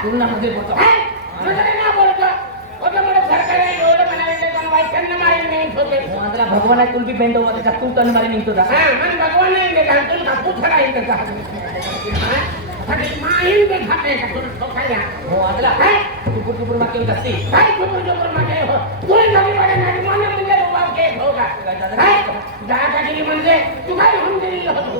ಸುಮ್ಮನೆ ಮುಂದೆ ಬರ್ತಾವ ಅಂದ್ರೆ ಭಗವಾನ ತುಲ್ಬಿ ಬೆಂಡು ಮತ್ತೆ ಕಪ್ಪು ತಂದು ಮರಿ ನಿಂತದ ಭಗವಾನ ಕಪ್ಪು ಥರ ಇದ್ದದ ಅದಲ್ಲ ಗುಬ್ರು ಗುಬ್ರು ಮಕ್ಕಳು ಜಾಸ್ತಿ ಗುಬ್ರು ಗುಬ್ರು ಮಕ್ಕಳು ಹೋಗ ಜಾಗದಲ್ಲಿ ಮುಂದೆ ತುಗಾಯಿ ಹೊಂದಿರಲಿಲ್ಲ ಅದು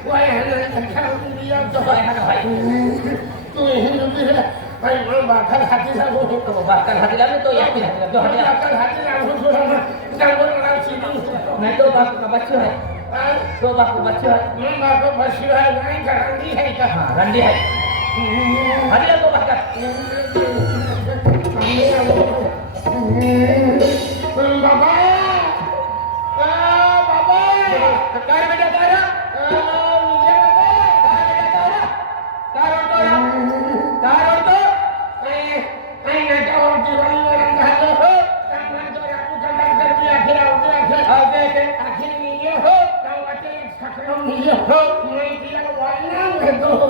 हुजवू मान नाही नको. आणि तू काय काय करू नये ठोकतो काय घेऊन येतो? करू नये काय ठोकतो हिंमत वगैरेचा साखळी साखळी ठोकतो सिंगिंग हुकतो की तुम्हाला माहिती मान तिने घुसतो का? आहे. डोळे मातो हे काय वय आहे खेळून दिया तो काय हा भाई तू हिंदू बिरे भाई मला बाखल हाती सांगू तो बाका घातला ना तो याकी घातला तो हटला बाखल हाती सांगू तुला डांगर मला सिंगिंग नाही तो बाप का बच्चू है तो बाप का बच्चू है मग बाबा बशी आहे नाही garanti आहे का हाँ रंडी है हटला तो बाका बाबा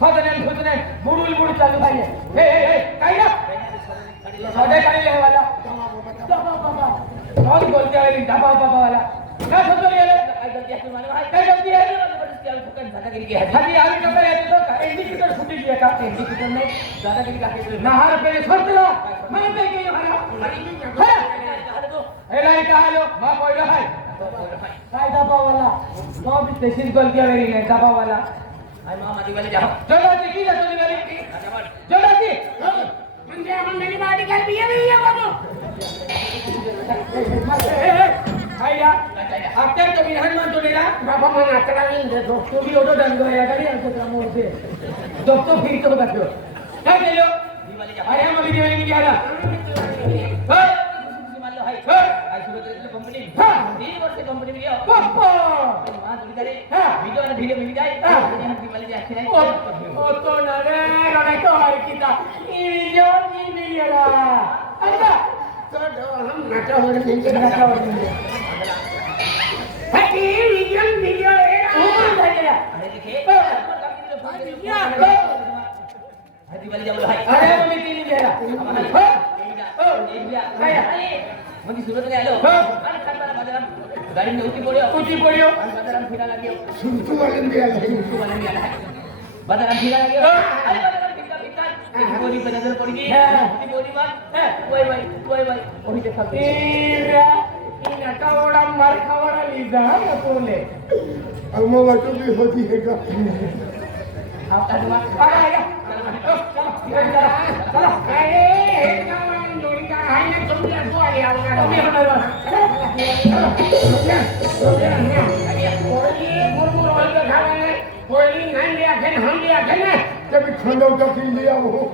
मुडूल मुड चालू पाहिजे काय ना? सध्या काही वाला धबा बाबा बोलते धबा बाबा वाला काय समजून गेलं गलती आहे तुम्हाला काय गलती आहे खाली आम्ही कसं येतो का इंडिकेटर फुटी आहे का इंडिकेटर नाही दादागिरी काय नहार पे सोडतो मला काय काही हरा हे नाही आलो मा पहिलं हाय काय दबावाला मग बी तशीच गलती आहे रे दबावाला जोडाची की जातो निघाली जोडाची म्हणजे आपण मेरी बाडी काय बिया बिया बाबू काय या Aspetta, mi mantonerà? Ma come una travinda, sono io non andò a carriera sopra morte. Dottor Fitto Baggio. Taglio! Ariamo a vedere in gara. నాటో গাড়ি উঠি পড়িও উঠি পড়িও বাদারাম ফিরা লাগিও সুতু বালেন দিয়া সুতু বালেন দিয়া বাদারাম ফিরা লাগিও আরে বাদারাম ফিরা ফিরা এই বড়ি বাদারাম পড়ি গই আমার বাটু হতি হেগা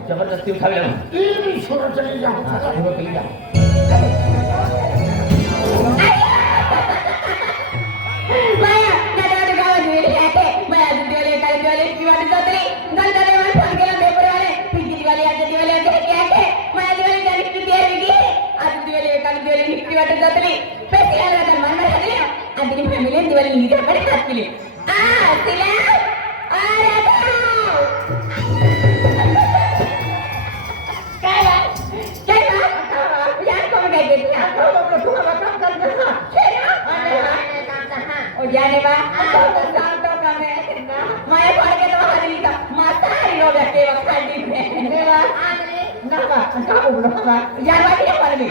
ज़बरदस्ती उठा ले। जाओ निघते कडे खात केली आ तिला आ बा? बा? आपण बाबा तुम्हाला काम करतो ना. जाने बा तो का मैं पढ़ के तो हारी का माता हारी हो जाते वो खाली में देवा ना बा का बोलो बा यार बा क्या पढ़ में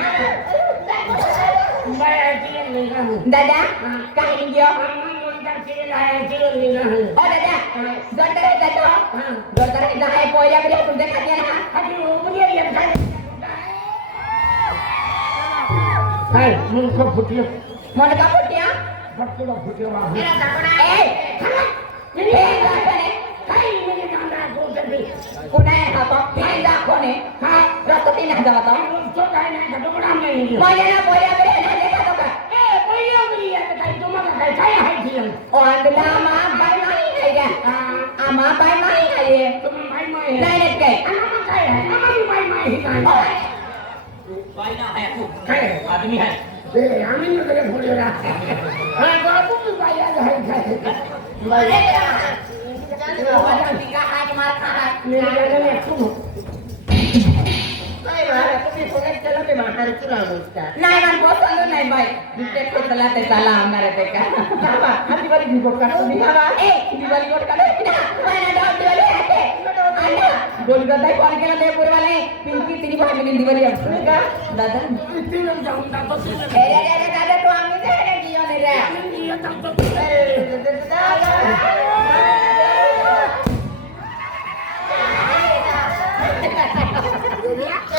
मैं हूँ दादा द्या पहिल्या कडे तुमच्या खात्याला. मुलगा फुटलं. मुलगा फुटल्या फटकुडा फुटला कुणा हा बाप? दाखवणे हा. रस्ता तीन हजार होता काय नाही पहिल्या कडे ती ओंडला मा बाय माही नाही का आमा बाय माही नाही तुम्ही माई माई नाही नाही काय आम्हाला काय आहे आम्हाला माई माई काय बाईना है तू काय आहे? आदमी है ए आम्ही नकडे फुले राहते हा बाबू मी बाई आज आहे काय मी गेले तू नाही मान पसंद नाही बाई दुसरे खोटला ते चाला आमणार ते का बाबा हा दिवाळी भिगोट का तुम्ही बाबा ए दिवाळी गोट का ना पहिला डाव दिवाळी आहे आला गोल गदाई फ़ोन केला ते पुरवाले पिंकी तिनी फॅमिली दिवाळी असते का दादा किती वेळ जाऊन जातो ए रे रे रे दादा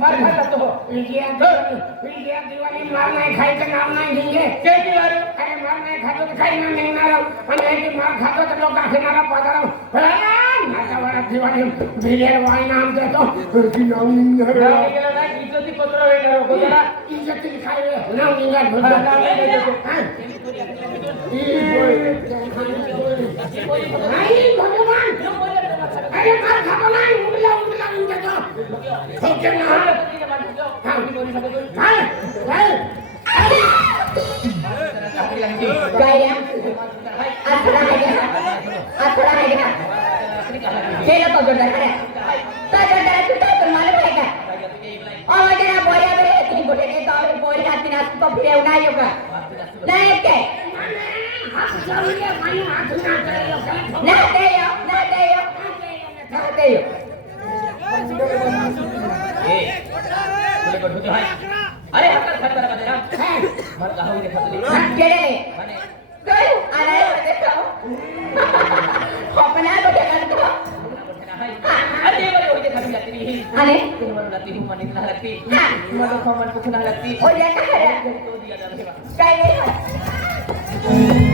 মার খাতা তো ইজি আদি ইজি আদি ওয়ালি মার নাই খাইতে নাম নাই ঝিঙ্গে কে কি আর আরে মার নাই খাতো তো খাই না নেই না মানে এই মার খাতো তো লোক আছে না পাদার নাটা বড় দিওয়ানি বিলের ওয়াই নাম দে তো কি নাম না ইজ্জতি পত্র হয়ে গেল কোথাটা ইজ্জতি খাইবে নাম নিগা ঘোড়া হ্যাঁ এই বই এই বই नाही भगवान अरे मार खातो नाही उडला उडला देतो खोके ना काय या आथरा आहे का आथरा आहे का केलं तो जोरदार करे तो जोरदार तू तो मला काय का ओ जरा बोया बरे तुम्ही गोटे ने तो बोरी हाती ना तो फिरे उना यो का नाही काय ना ते यो ना ते यो আরে আপনার খাতার কথা না হ্যাঁ আমার কাহাউরে খাতা হ্যাঁ কে রে মানে কই আরে দেখাও কপনা তো দেখা তো আরে বলে ওই যে খাবি যাতে নি আরে তোমার রাতি হুম মানে না রাতি তোমার তো খাবার কথা না রাতি ওই দেখা রে তো দিয়া যাবে কাই রে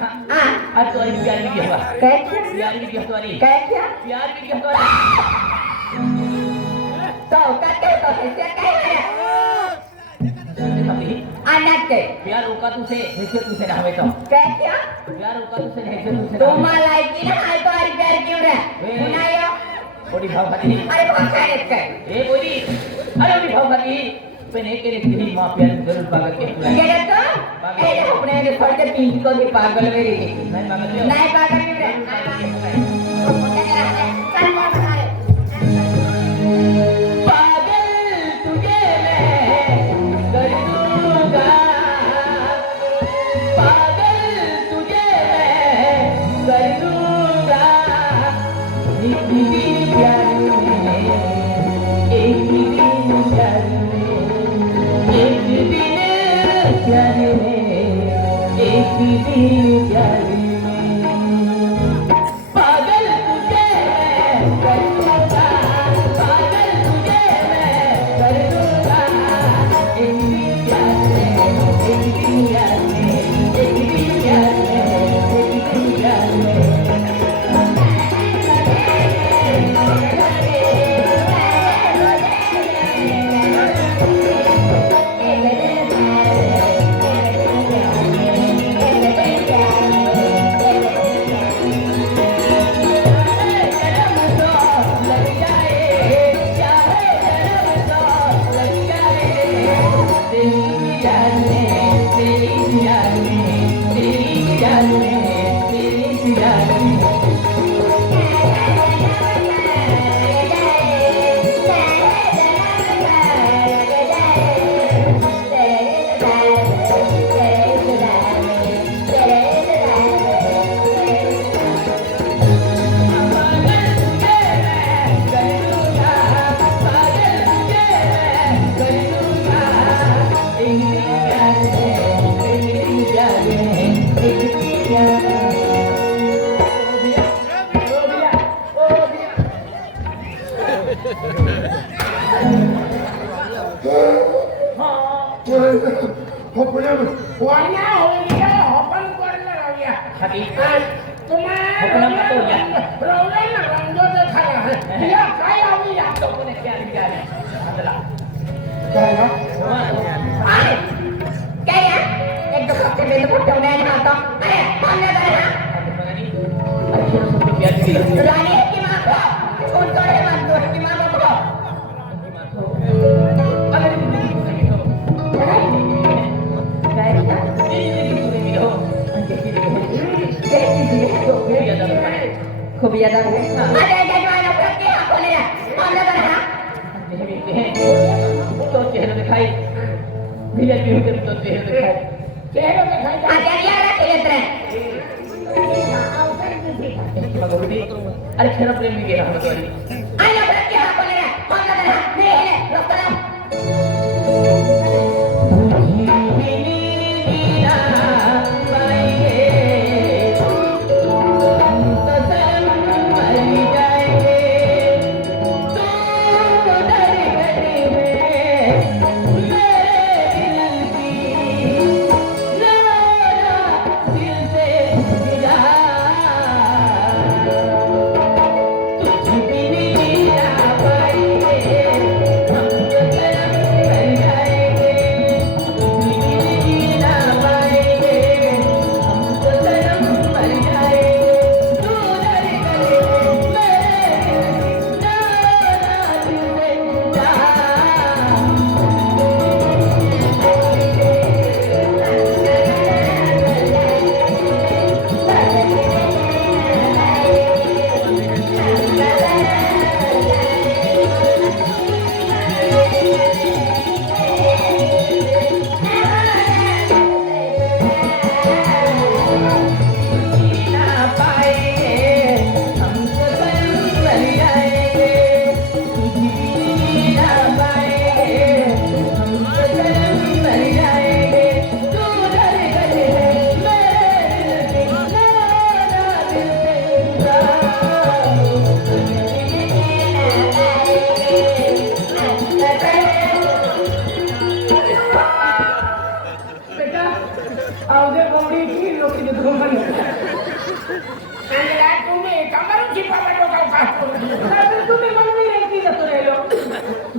तो हाँ। आज तो अरे प्यार भी किया हुआ काय? प्यार भी किया तो अरे काय? प्यार भी किया तो अरे तो का तो है काय है? समझी अनाथ के। प्यार उका तुझे ऐसे तुझे ना हवे तो। काय? क्या प्यार उका तुझे ऐसे तुझे ना तुम्हाला की ना हाय तो प्यार क्यों रे सुनायो बड़ी भाव खाती अरे बहुत सारे के ए बोली। अरे बड़ी भाव खाती पण एक एक तेरी माँ प्यार ज़रूर पागल के। ये Eh, aku punya ada kerja pintu di pagol beri. Naik pagol. Naik pagol. हकीकत हुक्म तो या प्रॉब्लम ना रंजो तो खरा है या काय आवी या तो कोने क्या लिया है अगला काय ना अरे काय या एक तो कच्चे मेले को ठेवणे आणि आता अरे पाण्या काय ना राणी की मां कोणकडे मानतो की मां बघ ना तो चेहरे दिखाई धीरे धीरे तो चेहरे दिखाई चेहरे पे खाई जा आजा लिया रहा तेरे तरह अरे खेळ प्रेम गेला होता आया अपना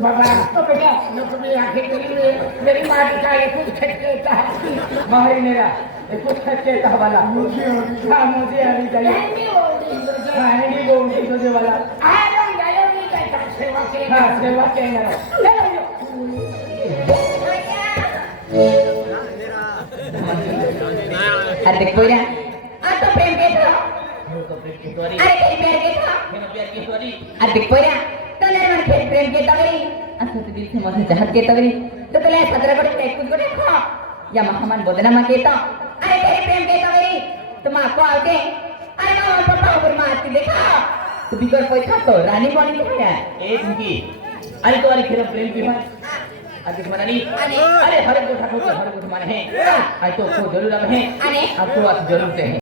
बाबा तो बेटा नको मी आखिर तरी मी- मेरी माँ का एकूण खटकेता मारी मेरा ये कुछ खर्चे था वाला। मुझे हाँ मुझे अभी चाहिए। हाँ नहीं बोल दी तुझे वाला। आलो जायो मी काय सेवा केली हाँ? सेवा के ना अरे देख पोरा आता प्रेम केतो अरे खेरी प्यार केतो अरे देख पोरा तने मन खेरी प्रेम केतो गरी असं तू दिल से मस्त चाहत केतो गरी तो तुला सदरा कडे एक कुछ कडे खा या महामान बदनामा केतो अरे खेरी प्रेम केतो गरी तुम आपको आवते अरे मामा पप्पा ऊपर मारती देखा तू बिगर पैसा तो रानी बनी दिखाया ए झुकी अरे तुम्हारी खेळ प्रेम की बात अधिक मनानी अरे हर गोठा ठोके हर गोठ माने हैं अरे तो को जरूर हम हैं अरे आपको आप जरूर से हैं